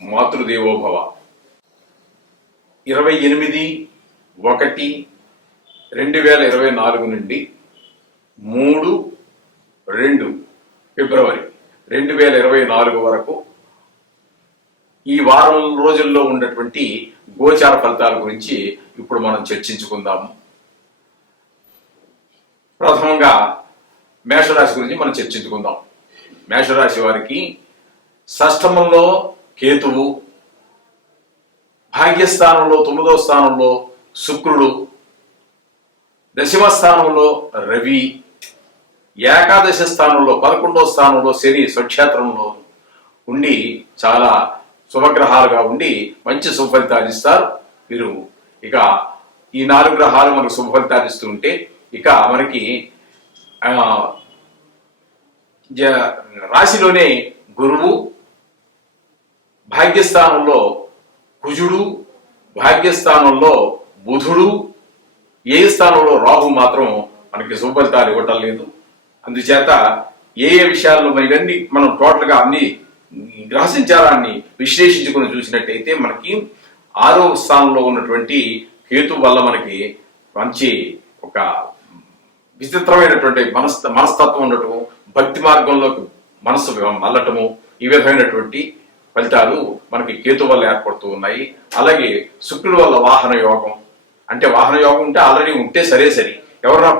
మాతృదేవోభవ 28/1/2024 నుండి 3-2 ఫిబ్రవరి 2024 వరకు ఈ వారం రోజుల్లో ఉన్నటువంటి గోచార ఫలితాల గురించి ఇప్పుడు మనం చర్చించుకుందాము. ప్రథమంగా మేషరాశి గురించి మనం చర్చించుకుందాం. మేషరాశి వారికి షష్ఠమంలో కేతువు, భాగ్యస్థానంలో 9వ స్థానంలో శుక్రుడు, దశమ స్థానంలో రవి, ఏకాదశ స్థానంలో 11వ స్థానంలో శని స్వక్షేత్రంలో ఉండి చాలా శుభగ్రహాలుగా ఉండి మంచి శుభఫలితాలు ఇస్తారు. వీరు ఇక ఈ 4 గ్రహాలు మనకు శుభఫలితాలు ఇస్తూ ఉంటే ఇక మనకి రాశిలోనే గురువు, భాగ్యస్థానంలో కుజుడు, భాగ్యస్థానంలో బుధుడు, ఏ స్థానంలో రాహు మాత్రం మనకి శుభఫలితాలు ఇవ్వటం లేదు. అందుచేత ఏ విషయాల్లో ఇవన్నీ మనం టోటల్గా అన్ని గ్రహ సంచారాన్ని విశ్లేషించుకుని చూసినట్టయితే మనకి 6వ స్థానంలో ఉన్నటువంటి కేతు వల్ల మనకి మంచి ఒక విచిత్రమైనటువంటి మనస్తత్వం ఉండటం, భక్తి మార్గంలోకి మనసు మళ్ళటము, ఈ విధమైనటువంటి ఫలితాలు మనకి కేతు వల్ల ఏర్పడుతూ ఉన్నాయి. అలాగే శుక్రుడు వల్ల వాహన యోగం, అంటే వాహన యోగం ఉంటే ఆల్రెడీ ఉంటే సరే ఎవరన్నా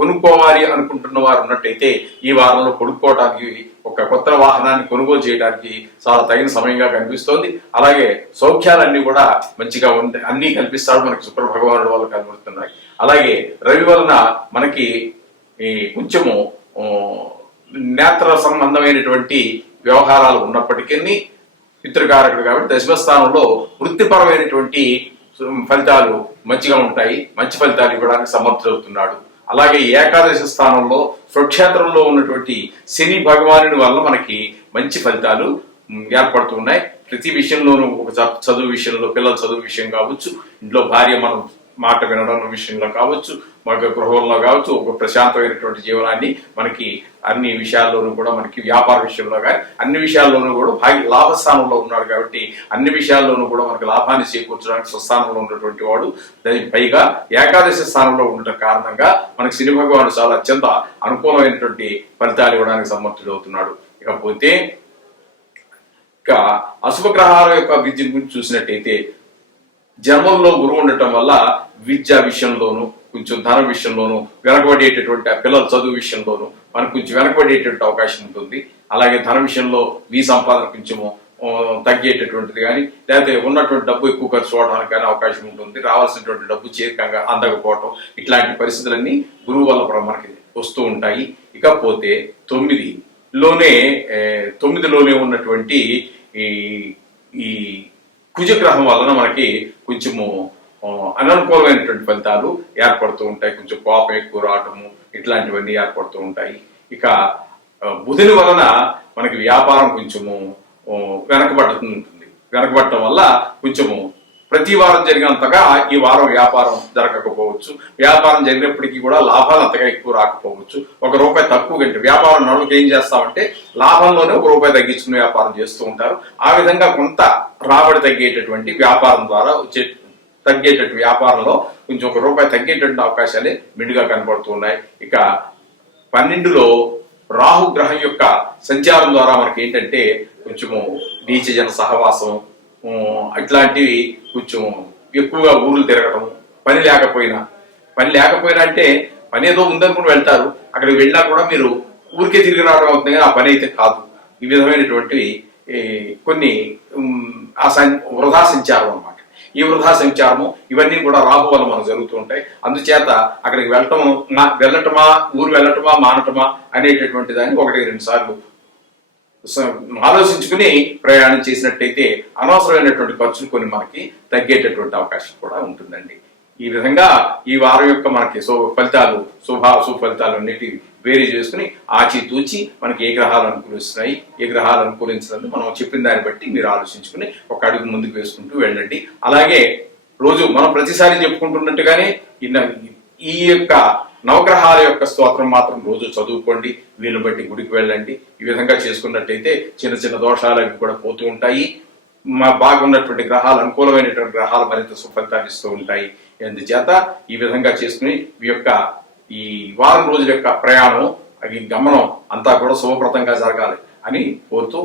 కొనుక్కోవాలి అనుకుంటున్న వారు ఉన్నట్టయితే ఈ వారంలో కొనుక్కోవడానికి, ఒక కొత్త వాహనాన్ని కొనుగోలు చేయడానికి చాలా తగిన సమయంగా కనిపిస్తోంది. అలాగే సౌఖ్యాలన్నీ కూడా మంచిగా ఉంది, అన్నీ కల్పిస్తాడు మనకి శుక్ర భగవానుడు వల్ల కనబడుతున్నాయి. అలాగే రవి వలన మనకి కొంచెము నేత్ర సంబంధమైనటువంటి వ్యవహారాలు ఉన్నప్పటికీ పితృకారకుడు కాబట్టి దశమ స్థానంలో వృత్తిపరమైనటువంటి ఫలితాలు మంచిగా ఉంటాయి, మంచి ఫలితాలు ఇవ్వడానికి సమర్థుడవుతున్నాడు. అలాగే ఏకాదశ స్థానంలో స్వక్షేత్రంలో ఉన్నటువంటి శని భగవానుడి వల్ల మనకి మంచి ఫలితాలు ఏర్పడుతున్నాయి. ప్రతి విషయంలోనూ ఒక చదువు విషయంలో, పిల్లల చదువు విషయం కావచ్చు, ఇంట్లో భార్య మనం మాట వినడం విషయంలో కావచ్చు, మన గృహంలో కావచ్చు, ఒక ప్రశాంతమైనటువంటి జీవనాన్ని మనకి అన్ని విషయాల్లోనూ కూడా మనకి వ్యాపార విషయంలో కానీ అన్ని విషయాల్లోనూ కూడా లాభస్థానంలో ఉన్నాడు కాబట్టి అన్ని విషయాల్లోనూ కూడా మనకి లాభాన్ని చేకూర్చడానికి స్వస్థానంలో ఉన్నటువంటి వాడు. పైగా ఏకాదశి స్థానంలో ఉండటం కారణంగా మనకి శని భగవానుడు చాలా అత్యంత అనుకూలమైనటువంటి ఫలితాలు ఇవ్వడానికి సమర్థుడవుతున్నాడు. ఇకపోతే ఇక అశుభ గ్రహాల యొక్క విద్య గురించి చూసినట్టయితే జన్మంలో గురువు ఉండటం వల్ల విద్యా విషయంలోనూ కొంచెం ధన విషయంలోనూ వెనకబడేటటువంటి పిల్లల చదువు విషయంలోనూ మనకు కొంచెం వెనకబడేటువంటి అవకాశం ఉంటుంది. అలాగే ధన విషయంలో సంపాదన కొంచెము తగ్గేటటువంటిది కానీ, లేకపోతే ఉన్నటువంటి డబ్బు ఎక్కువ ఖర్చు అవడానికి కానీ అవకాశం ఉంటుంది. రావాల్సినటువంటి డబ్బు చేరికంగా అందకపోవటం, ఇట్లాంటి పరిస్థితులన్నీ గురువు వల్ల మనకి వస్తూ ఉంటాయి. ఇకపోతే 9లోనే ఉన్నటువంటి ఈ కుజగ్రహం వలన మనకి కొంచెము అననుకూలమైనటువంటి ఫలితాలు ఏర్పడుతూ ఉంటాయి. కొంచెం కోపం ఎక్కువ రావటము, ఇట్లాంటివన్నీ ఏర్పడుతూ ఉంటాయి. ఇక బుధుని వలన మనకి వ్యాపారం కొంచెము వెనకబడటం వల్ల కొంచెము ప్రతి వారం జరిగినంతగా ఈ వారం వ్యాపారం జరగకపోవచ్చు. వ్యాపారం జరిగినప్పటికీ కూడా లాభాలు అంతగా ఎక్కువ రాకపోవచ్చు. ₹1 తక్కువ కంటే వ్యాపారం నడువుకి ఏం చేస్తామంటే లాభంలోనే ₹1 తగ్గించుకుని వ్యాపారం చేస్తూ ఉంటారు. ఆ విధంగా కొంత రాబడి తగ్గేటటువంటి వ్యాపారం ద్వారా తగ్గేటటువంటి వ్యాపారంలో కొంచెం ₹1 తగ్గేటువంటి అవకాశాలే మెండుగా కనబడుతూ ఉన్నాయి. ఇక 12లో రాహు గ్రహం యొక్క సంచారం ద్వారా మనకి ఏంటంటే కొంచెము నీచజన సహవాసం, ఇట్లాంటివి కొంచెం ఎక్కువగా ఊర్లు తిరగటం, పని లేకపోయినా అంటే పని ఏదో ఉందనుకుని వెళ్తారు, అక్కడికి వెళ్ళినా కూడా మీరు ఊరికే తిరిగి రావడం అవుతుంది కానీ ఆ పని అయితే కాదు. ఈ విధమైనటువంటి కొన్ని వృధా సంచారం అన్నమాట. ఈ వృధా సంచారము ఇవన్నీ కూడా రాహు వల్ల మనకు జరుగుతూ ఉంటాయి. అందుచేత అక్కడికి వెళ్ళటమా ఊరు వెళ్ళటమా మానటమా అనేటటువంటి దాన్ని 1-2 సార్లు ఆలోచించుకుని ప్రయాణం చేసినట్టయితే అనవసరమైనటువంటి ఖర్చులు కొన్ని మనకి తగ్గేటటువంటి అవకాశం కూడా ఉంటుందండి. ఈ విధంగా ఈ వారం యొక్క మనకి ఫలితాలు శుభ ఫలితాలు అన్నిటి వేరే చేసుకుని ఆచితూచి మనకి ఏ గ్రహాలు అనుకూలిస్తున్నాయి, ఏ గ్రహాలు అనుకూలించినందుకు మనం చెప్పిన దాన్ని బట్టి మీరు ఆలోచించుకుని ఒక అడుగు ముందుకు వేసుకుంటూ వెళ్ళండి. అలాగే రోజు మనం ప్రతిసారి చెప్పుకుంటున్నట్టుగానే ఈ యొక్క నవగ్రహాల యొక్క స్తోత్రం మాత్రం రోజు చదువుకోండి, వీళ్ళని బట్టి గుడికి వెళ్ళండి. ఈ విధంగా చేసుకున్నట్టయితే చిన్న చిన్న దోషాలు అవి కూడా పోతూ ఉంటాయి. బాగున్నటువంటి గ్రహాలు, అనుకూలమైనటువంటి గ్రహాలు మరింత సుఫలితాన్ని ఇస్తూ ఉంటాయి. అందుచేత ఈ విధంగా చేసుకుని ఈ యొక్క ఈ వారం రోజుల యొక్క ప్రయాణం, ఈ గమనం అంతా కూడా శుభప్రదంగా జరగాలి అని కోరుతూ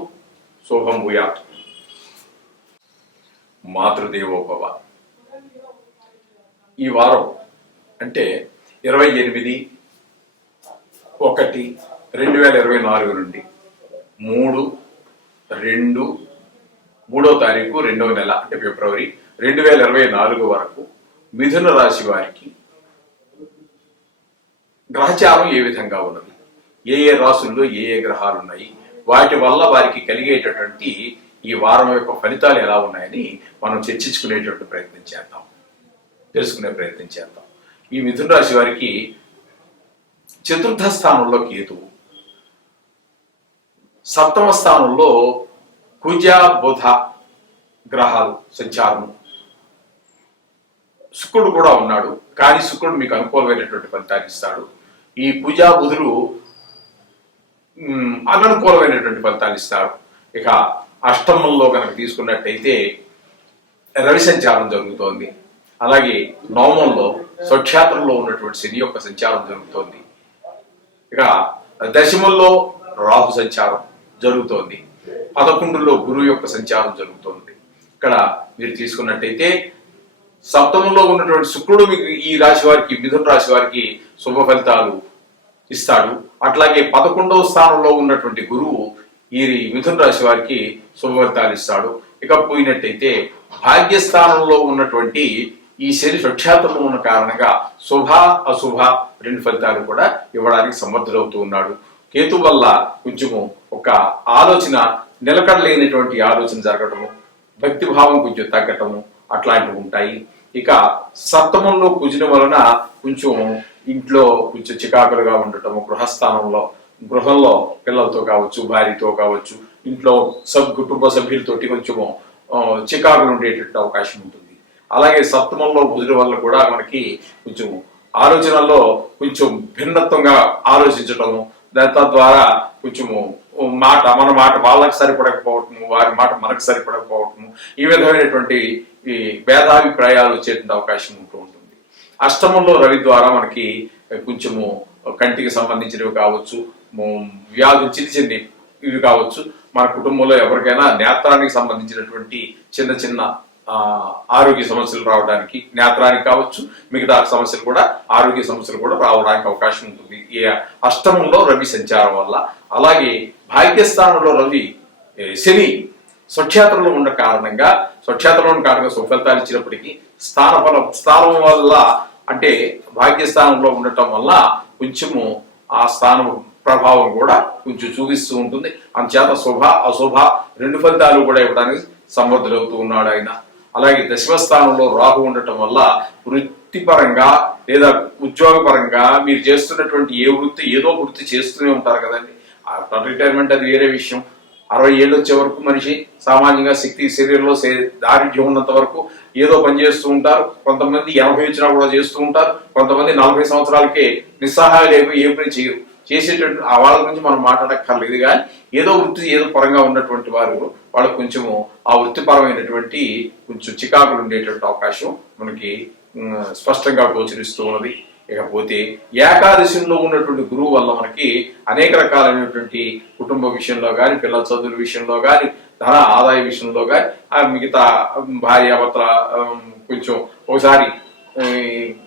శుభం భూయాత్. మాతృదేవోభవ. ఈ వారం అంటే 28/1/2024 నుండి 3/2 తారీఖు 2వ నెల అంటే ఫిబ్రవరి 2024 వరకు మిథున రాశి వారికి గ్రహచారం ఏ విధంగా ఉన్నది, ఏ రాశుల్లో ఏ గ్రహాలు ఉన్నాయి, వాటి వల్ల వారికి కలిగేటటువంటి ఈ వారం యొక్క ఫలితాలు ఎలా ఉన్నాయని మనం చర్చించుకునేటువంటి ప్రయత్నం చేద్దాం, తెలుసుకునే ప్రయత్నం చేద్దాం. ఈ మిథున రాశి వారికి చతుర్థ స్థానంలో కేతువు, సప్తమ స్థానంలో కుజ బుధ గ్రహాలు సంచారం, శుక్రుడు కూడా ఉన్నాడు. కానీ శుక్రుడు మీకు అనుకూలమైనటువంటి ఫలితాన్ని ఇస్తాడు. ఈ కుజ బుధులు అననుకూలమైనటువంటి ఫలితాలు ఇస్తాడు. ఇక అష్టమంలో కనుక తీసుకున్నట్టయితే రవి సంచారం జరుగుతోంది. అలాగే నవమంలో స్వక్షేత్రంలో ఉన్నటువంటి శని యొక్క సంచారం జరుగుతోంది. ఇక దశమంలో రాహు సంచారం జరుగుతోంది. 11లో గురువు యొక్క సంచారం జరుగుతోంది. ఇక్కడ మీరు తీసుకున్నట్టయితే సప్తమంలో ఉన్నటువంటి శుక్రుడు మీకు ఈ రాశి వారికి, మిథున రాశి వారికి శుభ ఫలితాలు ఇస్తాడు. అట్లాగే 11వ స్థానంలో ఉన్నటువంటి గురువు ఈ మిథున రాశి వారికి శుభ ఫలితాలు ఇస్తాడు. ఇక పోయినట్టయితే భాగ్యస్థానంలో ఉన్నటువంటి ఈ శని స్వక్షేత్రంలో ఉన్న కారణంగా శుభ అశుభ 2 ఫలితాలు కూడా ఇవ్వడానికి సమర్థుడవుతూ ఉన్నాడు. కేతు వల్ల కొంచెము ఒక ఆలోచన, నిలకడలేనటువంటి ఆలోచన జరగటము, భక్తి భావం కొంచెం తగ్గటము అట్లాంటివి ఉంటాయి. ఇక సప్తమంలో కుజుని వలన కొంచెం ఇంట్లో కొంచెం చికాకులుగా ఉండటము, గృహంలో పిల్లలతో కావచ్చు, భార్యతో కావచ్చు, ఇంట్లో కుటుంబ సభ్యులతోటి కొంచెము చికాకులు ఉండేటట్టు అవకాశం ఉంటుంది. అలాగే సప్తమంలో కుజుని వల్ల కూడా మనకి కొంచెం ఆలోచనల్లో కొంచెం భిన్నత్వంగా ఆలోచించటము, తద్వారా కొంచెము మన మాట వాళ్ళకి సరిపడకపోవటము, వారి మాట మనకు సరిపడకపోవటము, ఈ విధమైనటువంటి ఈ భేదాభిప్రాయాలు వచ్చేటువంటి అవకాశం ఉంటూ ఉంటుంది. అష్టమంలో రవి ద్వారా మనకి కొంచెము కంటికి సంబంధించినవి కావచ్చు, వ్యాధులు చిన్న ఇవి కావచ్చు, మన కుటుంబంలో ఎవరికైనా నేత్రానికి సంబంధించినటువంటి చిన్న ఆరోగ్య సమస్యలు రావడానికి, నేత్రానికి కావచ్చు, మిగతా సమస్యలు కూడా, ఆరోగ్య సమస్యలు కూడా రావడానికి అవకాశం ఉంటుంది ఈ అష్టమంలో రవి సంచారం వల్ల. అలాగే భాగ్యస్థానంలో శని స్వక్షేత్రంలో ఉన్న కారణంగా, సుఫలితాలు ఇచ్చినప్పటికీ స్థానం వల్ల అంటే భాగ్యస్థానంలో ఉండటం వల్ల కొంచెము ఆ స్థానం ప్రభావం కూడా కొంచెం చూపిస్తూ ఉంటుంది. అందుచేత శుభ అశుభ 2 ఫలితాలు కూడా ఇవ్వడానికి సమర్థులవుతూ ఉన్నాడు ఆయన. అలాగే దశమ స్థానంలో రాహు ఉండటం వల్ల వృత్తిపరంగా లేదా ఉద్యోగపరంగా మీరు చేస్తున్నటువంటి ఏదో వృత్తి చేస్తూనే ఉంటారు కదండి. రిటైర్మెంట్ అది వేరే విషయం. 60 ఏళ్ళు వచ్చే వరకు మనిషి సామాన్యంగా శక్తి శరీరంలో దారిద్ర్యం ఉన్నంత వరకు ఏదో పని చేస్తూ ఉంటారు. కొంతమంది 80 వచ్చినా కూడా చేస్తూ ఉంటారు. కొంతమంది 40 సంవత్సరాలకే నిస్సహాయాలు అయిపోయి ఏ పని చేయరు. చేసేటువంటి వాళ్ళ గురించి మనం మాట్లాడక్కర్లేదు. కానీ ఏదో పరంగా ఉన్నటువంటి వాళ్ళకు కొంచెము ఆ వృత్తిపరమైనటువంటి కొంచెం చికాకులు ఉండేటువంటి అవకాశం మనకి స్పష్టంగా గోచరిస్తూ ఉన్నది. ఇకపోతే ఏకాదశిలో ఉన్నటువంటి గురువు వల్ల మనకి అనేక రకాలైనటువంటి కుటుంబ విషయంలో కానీ, పిల్లల చదువుల విషయంలో కానీ, ధన ఆదాయ విషయంలో కానీ, మిగతా భార్యాభర్తల కొంచెం ఒకసారి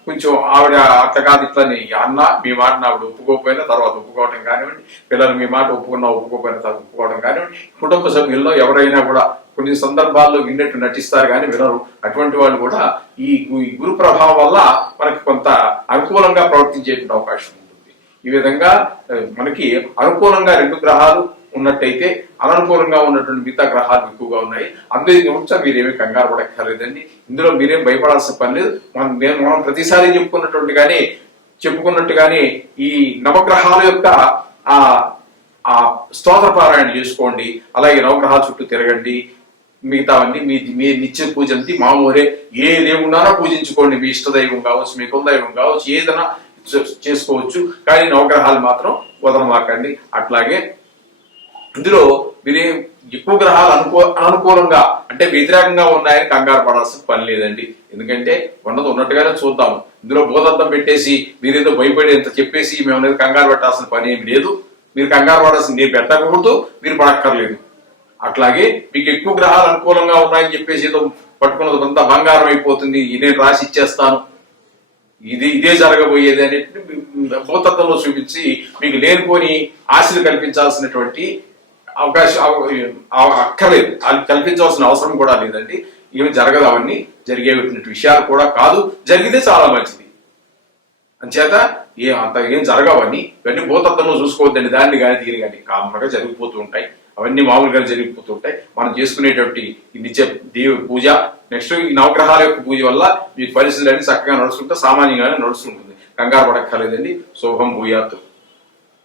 కొంచెం ఆవిడ అట్లా కాదు ఇట్లని అన్న మీ మాట ఆవిడ ఒప్పుకోకపోయినా తర్వాత ఒప్పుకోవడం కానివ్వండి, పిల్లలు మీ మాట ఒప్పుకోకపోయినా తర్వాత ఒప్పుకోవడం కానివ్వండి, కుటుంబ సభ్యుల్లో ఎవరైనా కూడా కొన్ని సందర్భాల్లో విన్నట్టు నటిస్తారు కానీ వినరు. అటువంటి వాళ్ళు కూడా ఈ గురు ప్రభావం వల్ల మనకి కొంత అనుకూలంగా ప్రవర్తించేటువంటి అవకాశం ఉంటుంది. ఈ విధంగా మనకి అనుకూలంగా 2 గ్రహాలు ఉన్నట్టయితే అననుకూలంగా ఉన్నటువంటి మిగతా గ్రహాలు ఎక్కువగా ఉన్నాయి. అందుకే గురించి మీరేమీ కంగారు పడక్కర్లేదండి. ఇందులో మీరేం భయపడాల్సిన పని లేదు. మనం ప్రతిసారి చెప్పుకున్నట్టుగానే ఈ నవగ్రహాల యొక్క ఆ స్తోత్ర పారాయణ చేసుకోండి. అలాగే నవగ్రహాల చుట్టూ తిరగండి. మిగతావన్నీ మీ నిత్య పూజంతి మామూలే ఏ దేవున్నారో పూజించుకోండి. మీ ఇష్టదైవం కావచ్చు, మీ కులదైవం కావచ్చు, ఏదైనా చేసుకోవచ్చు. కానీ నవగ్రహాలు మాత్రం వదలమాకండి. అట్లాగే ఇందులో మీరే ఎక్కువ గ్రహాలు అనుకూలంగా అంటే వ్యతిరేకంగా ఉన్నాయని కంగారు పడాల్సిన పని లేదండి. ఎందుకంటే ఉన్నది ఉన్నట్టుగానే చూద్దాము. ఇందులో భూతత్వం పెట్టేసి మీరేదో భయపడి ఎంత చెప్పేసి మేము అనేది కంగారు పెట్టాల్సిన పని ఏమి లేదు. మీరు కంగారు పడాల్సింది నేను పెట్టకూడదు, మీరు పడక్కర్లేదు. అట్లాగే మీకు ఎక్కువ గ్రహాలు అనుకూలంగా ఉన్నాయని చెప్పేసి ఏదో పట్టుకున్నది కొంత బంగారం అయిపోతుంది, నేను రాసి ఇచ్చేస్తాను, ఇదే జరగబోయేది అనేది భూతత్వంలో చూపించి మీకు లేనిపోని ఆశలు కల్పించాల్సినటువంటి అవకాశం అక్కర్లేదు. అది కల్పించాల్సిన అవసరం కూడా లేదండి. ఏమి జరగదు, అవన్నీ జరిగేటువంటి విషయాలు కూడా కాదు. జరిగితే చాలా మంచిది. అంచేత అంత ఏం జరగవని ఇవన్నీ భూతత్వంలో చూసుకోవద్దండి. దాన్ని కానీ దీన్ని కానీ కామన్గా జరిగిపోతూ ఉంటాయి. అవన్నీ మామూలుగా జరిగిపోతూ ఉంటాయి. మనం చేసుకునేటువంటి ఈ నిత్య దేవి పూజ, నెక్స్ట్ ఈ నవగ్రహాల యొక్క పూజ వల్ల మీ పరిస్థితులు అన్ని చక్కగా నడుస్తుంటే సామాన్యంగానే నడుస్తుంటుంది. కంగారు పడక్కర్లేదండి. శుభం భూయాత్.